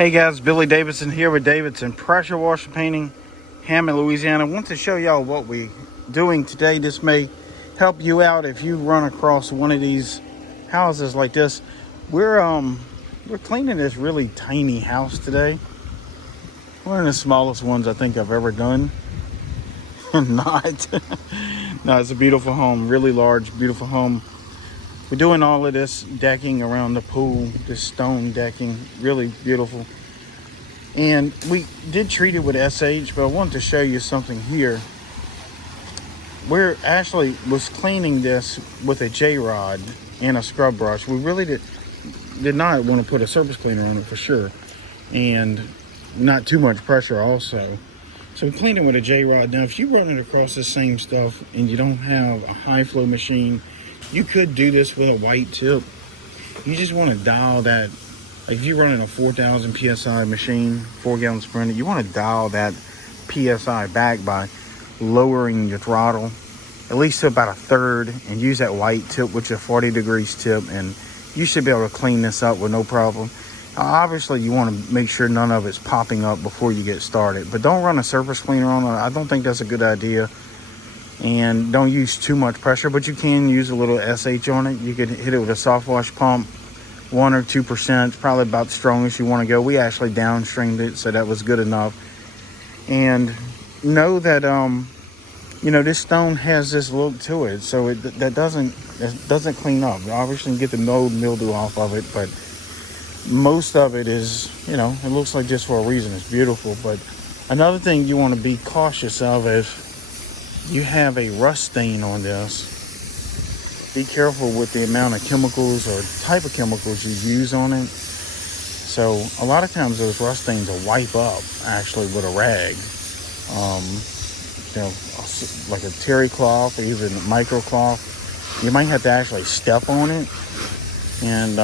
Hey guys, Billy Davidson here with Davidson Pressure Washer Painting, Hammond, Louisiana. I want to show y'all what we're doing today. This may help you out if you run across one of these houses like this. We're cleaning this really tiny house today. One of the smallest ones I think I've ever done. Not. No, it's a beautiful home, really large, beautiful home. We're doing all of this decking around the pool, this stone decking, really beautiful. And we did treat it with SH, but I wanted to show you something here. We're actually was cleaning this with a J-rod and a scrub brush. We really did not want to put a surface cleaner on it for sure, and not too much pressure also. So we cleaned it with a J-rod. Now, if you run it across the same stuff and you don't have a high flow machine, you could do this with a white tip. You just want to dial that. Like if you're running a 4,000 PSI machine, 4-gallon Sprinter, you want to dial that PSI back by lowering your throttle at least to about a third and use that white tip, which is a 40 degrees tip, and you should be able to clean this up with no problem. Obviously, you want to make sure none of it's popping up before you get started, but don't run a surface cleaner on it. I don't think that's a good idea. And don't use too much pressure, but you can use a little SH on it. You could hit it with a soft wash pump, 1 or 2%. It's probably about the strongest you want to go. We actually downstreamed it, so that was good enough. And know that this stone has this look to it, so that doesn't clean up. Obviously, you get the mold mildew off of it, but most of it is, it looks like just for a reason. It's beautiful. But another thing you want to be cautious of is you have a rust stain on this. Be careful with the amount of chemicals or type of chemicals you use on it. So a lot of times those rust stains will wipe up actually with a rag. Like a terry cloth or even a micro cloth. You might have to actually step on it and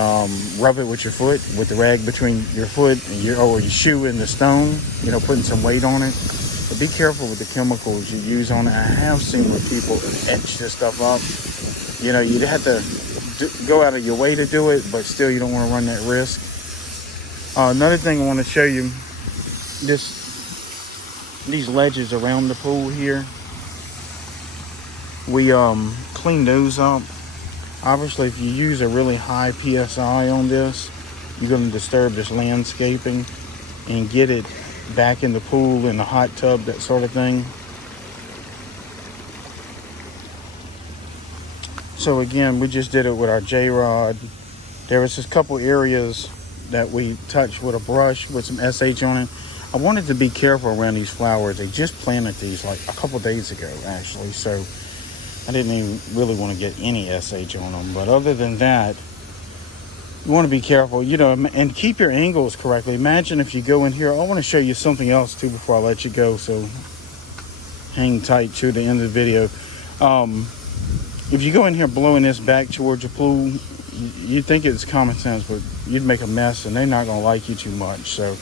rub it with your foot, with the rag between your foot and your shoe and the stone, putting some weight on it. But be careful with the chemicals you use on it. I have seen where people etch this stuff up. You'd have to go out of your way to do it, but still you don't want to run that risk. Another thing I want to show you, these ledges around the pool here. We cleaned those up. Obviously, if you use a really high PSI on this, you're going to disturb this landscaping and get it back in the pool, in the hot tub, that sort of thing. So again, we just did it with our J-rod. There was just a couple areas that we touched with a brush with some SH on it. I wanted to be careful around these flowers. They just planted these like a couple days ago, actually. So I didn't even really want to get any SH on them. But other than that, you want to be careful, and keep your angles correctly. Imagine if you go in here. I want to show you something else too before I let you go, so hang tight to the end of the video. If you go in here blowing this back towards your pool, you'd think it's common sense, but you'd make a mess and they're not going to like you too much. So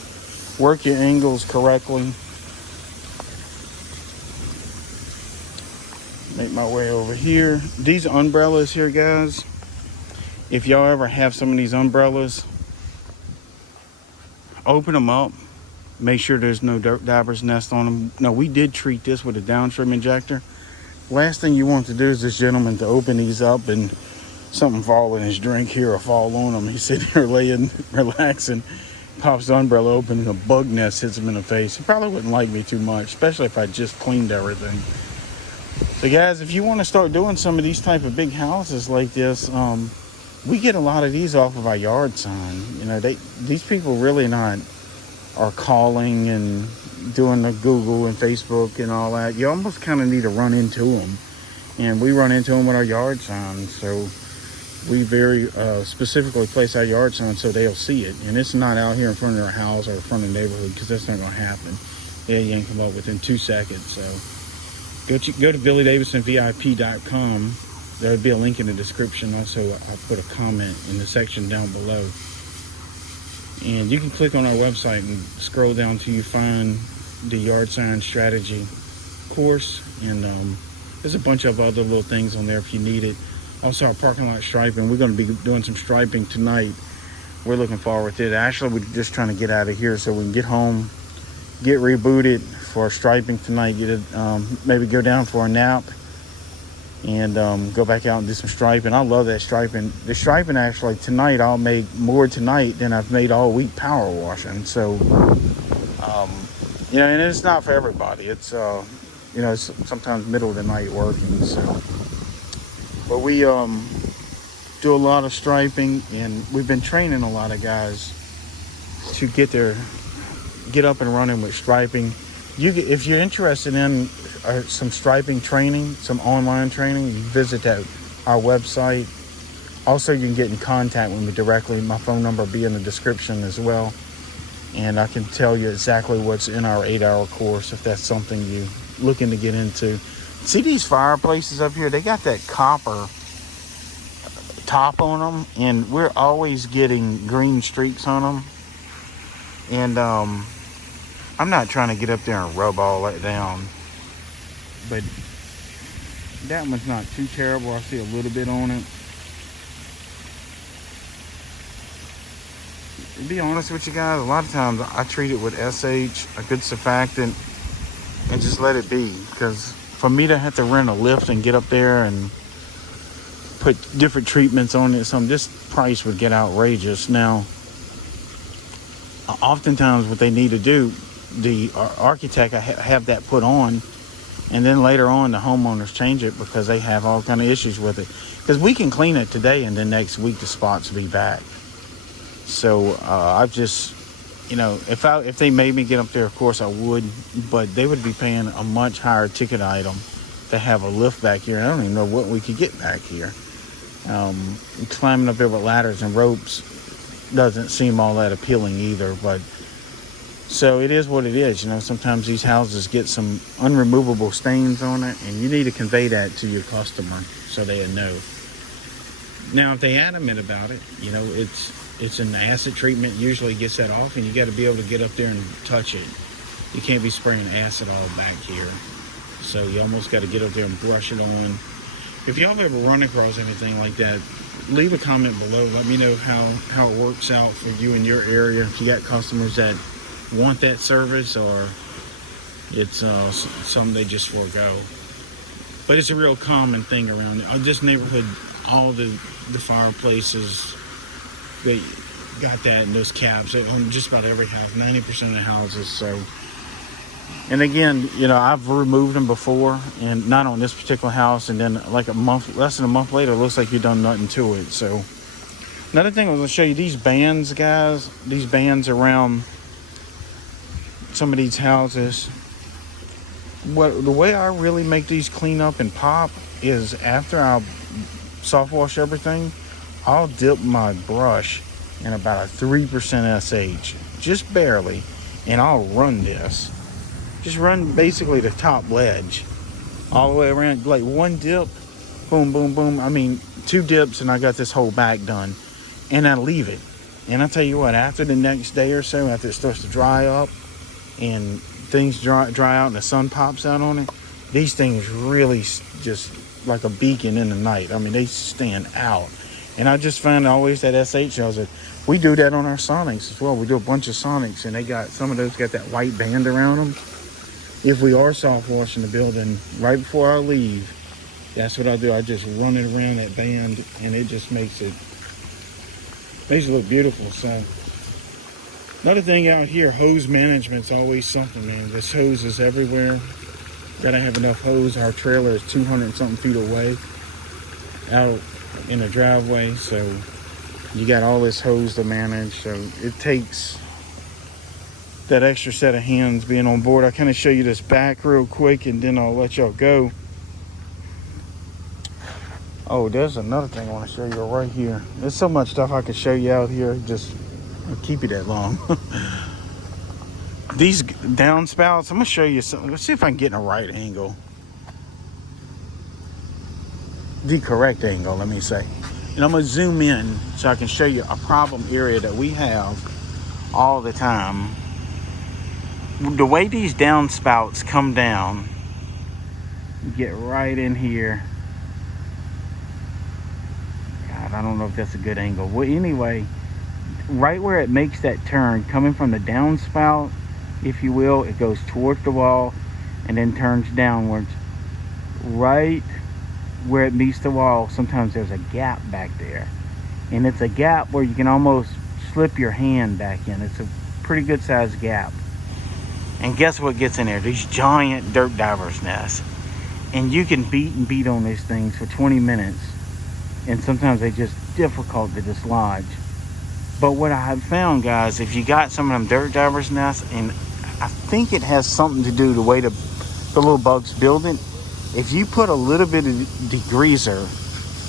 work your angles correctly. Make my way over here. These umbrellas here, guys, if y'all ever have some of these umbrellas, open them up. Make sure there's no divers nest on them. No, we did treat this with a downstream injector. Last thing you want to do is this gentleman to open these up and something fall in his drink here or fall on him. He's sitting here laying, relaxing, pops the umbrella open and a bug nest hits him in the face. He probably wouldn't like me too much, especially if I just cleaned everything. So guys, if you want to start doing some of these type of big houses like this, we get a lot of these off of our yard sign. These people really are calling and doing the Google and Facebook and all that. You almost kind of need to run into them, and we run into them with our yard sign. So we very specifically place our yard sign so they'll see it, and it's not out here in front of their house or in front of the neighborhood, because that's not going to happen. Yeah, you can come up within 2 seconds. So go to BillyDavidsonVIP.com. There'll be a link in the description. Also, I'll put a comment in the section down below. And you can click on our website and scroll down till you find the yard sign strategy course. And there's a bunch of other little things on there if you need it. Also, our parking lot striping. We're going to be doing some striping tonight we're looking forward to it. Actually, we're just trying to get out of here so we can get home, get rebooted for striping tonight, get it, maybe go down for a nap, and go back out and do some striping. I love that striping. The striping, actually, tonight, I'll make more tonight than I've made all week power washing. So, you know, and it's not for everybody. It's, you know, it's sometimes middle of the night working. So, but we do a lot of striping, and we've been training a lot of guys to get up and running with striping. If you're interested in some striping training, some online training, you visit our website. Also, you can get in contact with me directly. My phone number will be in the description as well. And I can tell you exactly what's in our 8-hour course if that's something you're looking to get into. See these fireplaces up here? They got that copper top on them, and we're always getting green streaks on them. And I'm not trying to get up there and rub all that down, but that one's not too terrible. I see a little bit on it. To be honest with you guys, a lot of times I treat it with SH, a good surfactant, and just let it be. Because for me to have to rent a lift and get up there and put different treatments on it, this price would get outrageous. Now, oftentimes what they need to do, the architect have that put on, and then later on the homeowners change it because they have all kind of issues with it. Because we can clean it today, and then next week the spots will be back. So I've just, you know, if they made me get up there, of course I would, but they would be paying a much higher ticket item to have a lift back here. I don't even know what we could get back here. Climbing up there with ladders and ropes doesn't seem all that appealing either, but so it is what it is. You know, sometimes these houses get some unremovable stains on it, and you need to convey that to your customer so they know. Now, if they're adamant about it, you know, it's an acid treatment, usually gets that off, and you got to be able to get up there and touch it. You can't be spraying acid all back here. So you almost got to get up there and brush it on. If y'all ever run across anything like that, leave a comment below. Let me know how it works out for you in your area. If you got customers that want that service, or it's something they just forego. But it's a real common thing around this neighborhood. All the fireplaces, they got that in those caps on just about every house, 90% of the houses. So, and again, you know, I've removed them before, and not on this particular house, and then like less than a month later, it looks like you've done nothing to it. So another thing I was going to show you, these bands, guys, these bands around some of these houses. The way I really make these clean up and pop is after I soft wash everything, I'll dip my brush in about a 3% SH, just barely, and I'll run this. Just run basically the top ledge all the way around, like one dip, boom, boom, boom. I mean, 2 dips and I got this whole back done, and I leave it. And I tell you what, after the next day or so, after it starts to dry up and things dry out and the sun pops out on it, these things really just like a beacon in the night. I mean, they stand out. And I just find always that SH shows it. We do that on our Sonics as well. We do a bunch of Sonics, and they got, some of those got that white band around them. If we are soft washing the building, right before I leave, that's what I do. I just run it around that band, and it just makes it look beautiful. So another thing out here, hose management's always something, man. This hose is everywhere. Gotta have enough hose. Our trailer is 200 something feet away out in the driveway, so you got all this hose to manage. So it takes that extra set of hands being on board. I'll kind of show you this back real quick, and then I'll let y'all go. Oh, there's another thing I want to show you right here. There's so much stuff I could show you out here, just I'll keep you that long. These downspouts, I'm gonna show you something. Let's see if I can get in a right angle. The correct angle, let me say. And I'm gonna zoom in so I can show you a problem area that we have all the time. The way these downspouts come down, you get right in here. God, I don't know if that's a good angle. Well, anyway, right where it makes that turn, coming from the downspout, if you will, it goes towards the wall and then turns downwards. Right where it meets the wall, sometimes there's a gap back there, and it's a gap where you can almost slip your hand back in. It's a pretty good sized gap. And guess what gets in there? These giant dirt divers nests. And you can beat on these things for 20 minutes, and sometimes they're just difficult to dislodge. But what I have found, guys, if you got some of them dirt divers nests, and I think it has something to do the way the little bugs build it, if you put a little bit of degreaser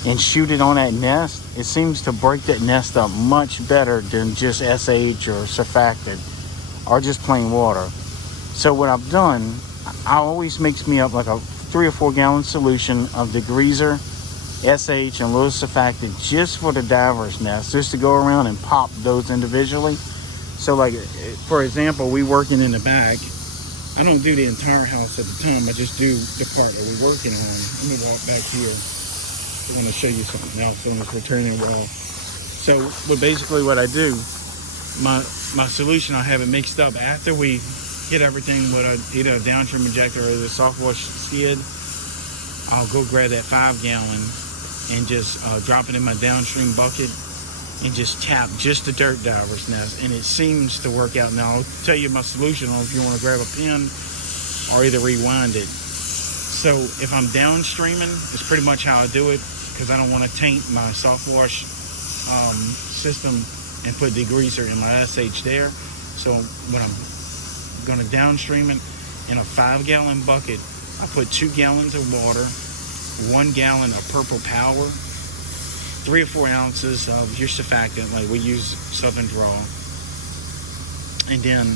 and shoot it on that nest, it seems to break that nest up much better than just SH or surfactant or just plain water. So what I've done, I always mix me up like a 3 or 4 gallon solution of degreaser, SH, and a little surfactant just for the diver's nest, just to go around and pop those individually. So like, for example, we working in the back. I don't do the entire house at the time. I just do the part that we're working on. Let me walk back here. I want to show you something else on this retaining wall. So basically what I do, my solution, I have it mixed up after we hit everything with either a downstream injector or the soft wash skid. I'll go grab that 5 gallon and just drop it in my downstream bucket and just tap just the dirt diver's nest, and it seems to work out. Now I'll tell you my solution on if you want to grab a pin or either rewind it. So if I'm downstreaming, it's pretty much how I do it, because I don't want to taint my soft wash system and put degreaser in my SH there. So when I'm going to downstream it in a 5 gallon bucket, I put 2 gallons of water, 1 gallon of Purple Power, 3 or 4 ounces of your surfactant, like we use Southern Draw, and then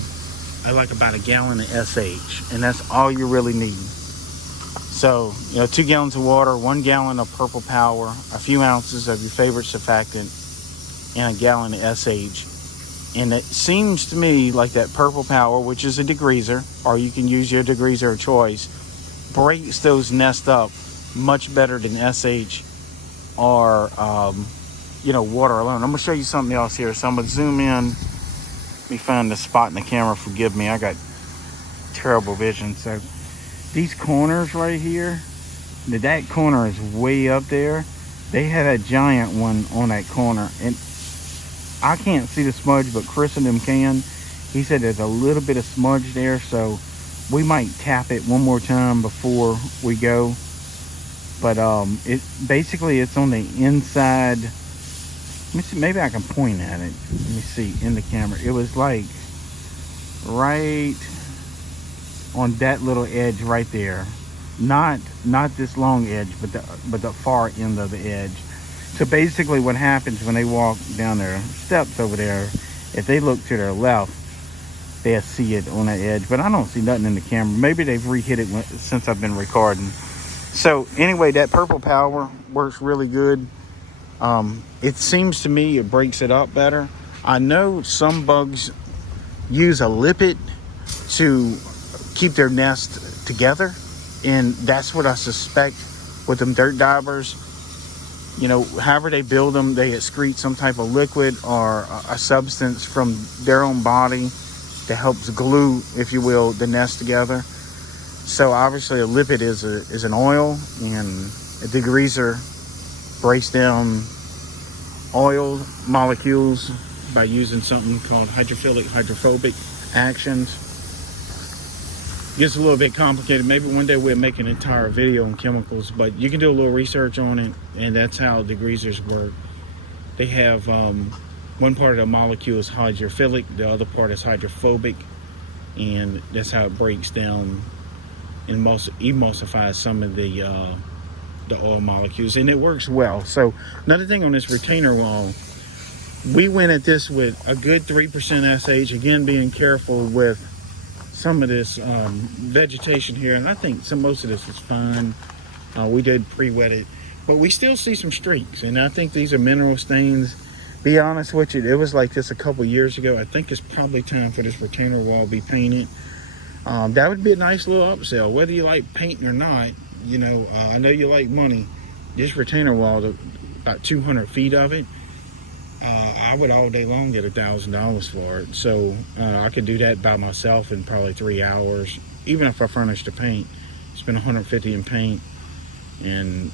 I like about 1 gallon of SH, and that's all you really need. So, 2 gallons of water, 1 gallon of Purple Power, a few ounces of your favorite surfactant, and 1 gallon of SH. And it seems to me like that Purple Power, which is a degreaser, or you can use your degreaser of choice, breaks those nests up much better than SH or water alone. I'm gonna show you something else here. So I'm gonna zoom in. Let me find the spot in the camera. Forgive me, I got terrible vision. So these corners right here, that corner is way up there. They had a giant one on that corner, and I can't see the smudge, but Chris and them can. He said there's a little bit of smudge there, so we might tap it one more time before we go. But it's on the inside. Let me see, maybe I can point at it. Let me see in the camera. It was like right on that little edge right there. Not this long edge, but the far end of the edge. So basically what happens when they walk down their steps over there, if they look to their left, they'll see it on that edge. But I don't see nothing in the camera. Maybe they've re-hit it since I've been recording. So anyway, that Purple Power works really good. It seems to me it breaks it up better. I know some bugs use a lippet to keep their nest together, and that's what I suspect with them dirt divers. However they build them, they excrete some type of liquid or a substance from their own body that helps glue, if you will, the nest together. So obviously a lippet is an oil, and a degreaser breaks down oil molecules by using something called hydrophobic actions. Gets a little bit complicated. Maybe one day we'll make an entire video on chemicals, but you can do a little research on it, and that's how degreasers work. They have one part of the molecule is hydrophilic, the other part is hydrophobic, and that's how it breaks down and emulsifies some of the oil molecules, and it works well. So another thing on this retainer wall, we went at this with a good 3% SH, again being careful with some of this vegetation here, and I think most of this is fine. We did pre-wet it, but we still see some streaks, and I think these are mineral stains. Be honest with you, it was like this a couple years ago. I think it's probably time for this retainer wall to be painted. That would be a nice little upsell, whether you like painting or not. I know you like money. This retainer wall, about 200 feet of it, I would all day long get $1,000 for it. So I could do that by myself in probably 3 hours. Even if I furnished the paint, spend $150 in paint and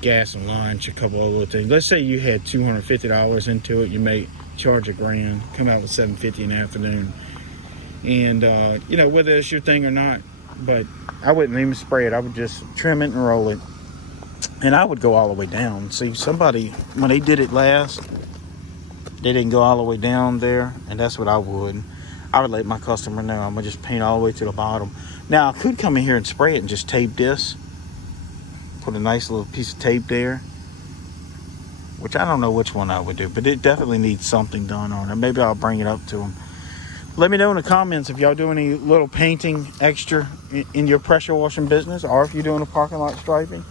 gas and lunch, a couple of little things. Let's say you had $250 into it, you may charge $1,000, come out with $750 in the afternoon. And you know, whether it's your thing or not, but I wouldn't even spray it. I would just trim it and roll it, and I would go all the way down. See, somebody, when they did it last, they didn't go all the way down there, and that's what I would let my customer know. I'm gonna just paint all the way to the bottom. Now I could come in here and spray it and just tape this, put a nice little piece of tape there, which I don't know which one I would do, but it definitely needs something done on it. Maybe I'll bring it up to them. Let me know in the comments if y'all do any little painting extra in your pressure washing business, or if you're doing a parking lot striping.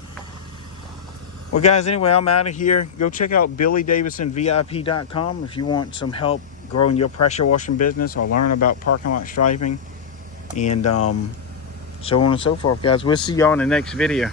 Well, guys, anyway, I'm out of here. Go check out BillyDavidsonVIP.com if you want some help growing your pressure washing business or learn about parking lot striping and so on and so forth, guys. We'll see y'all in the next video.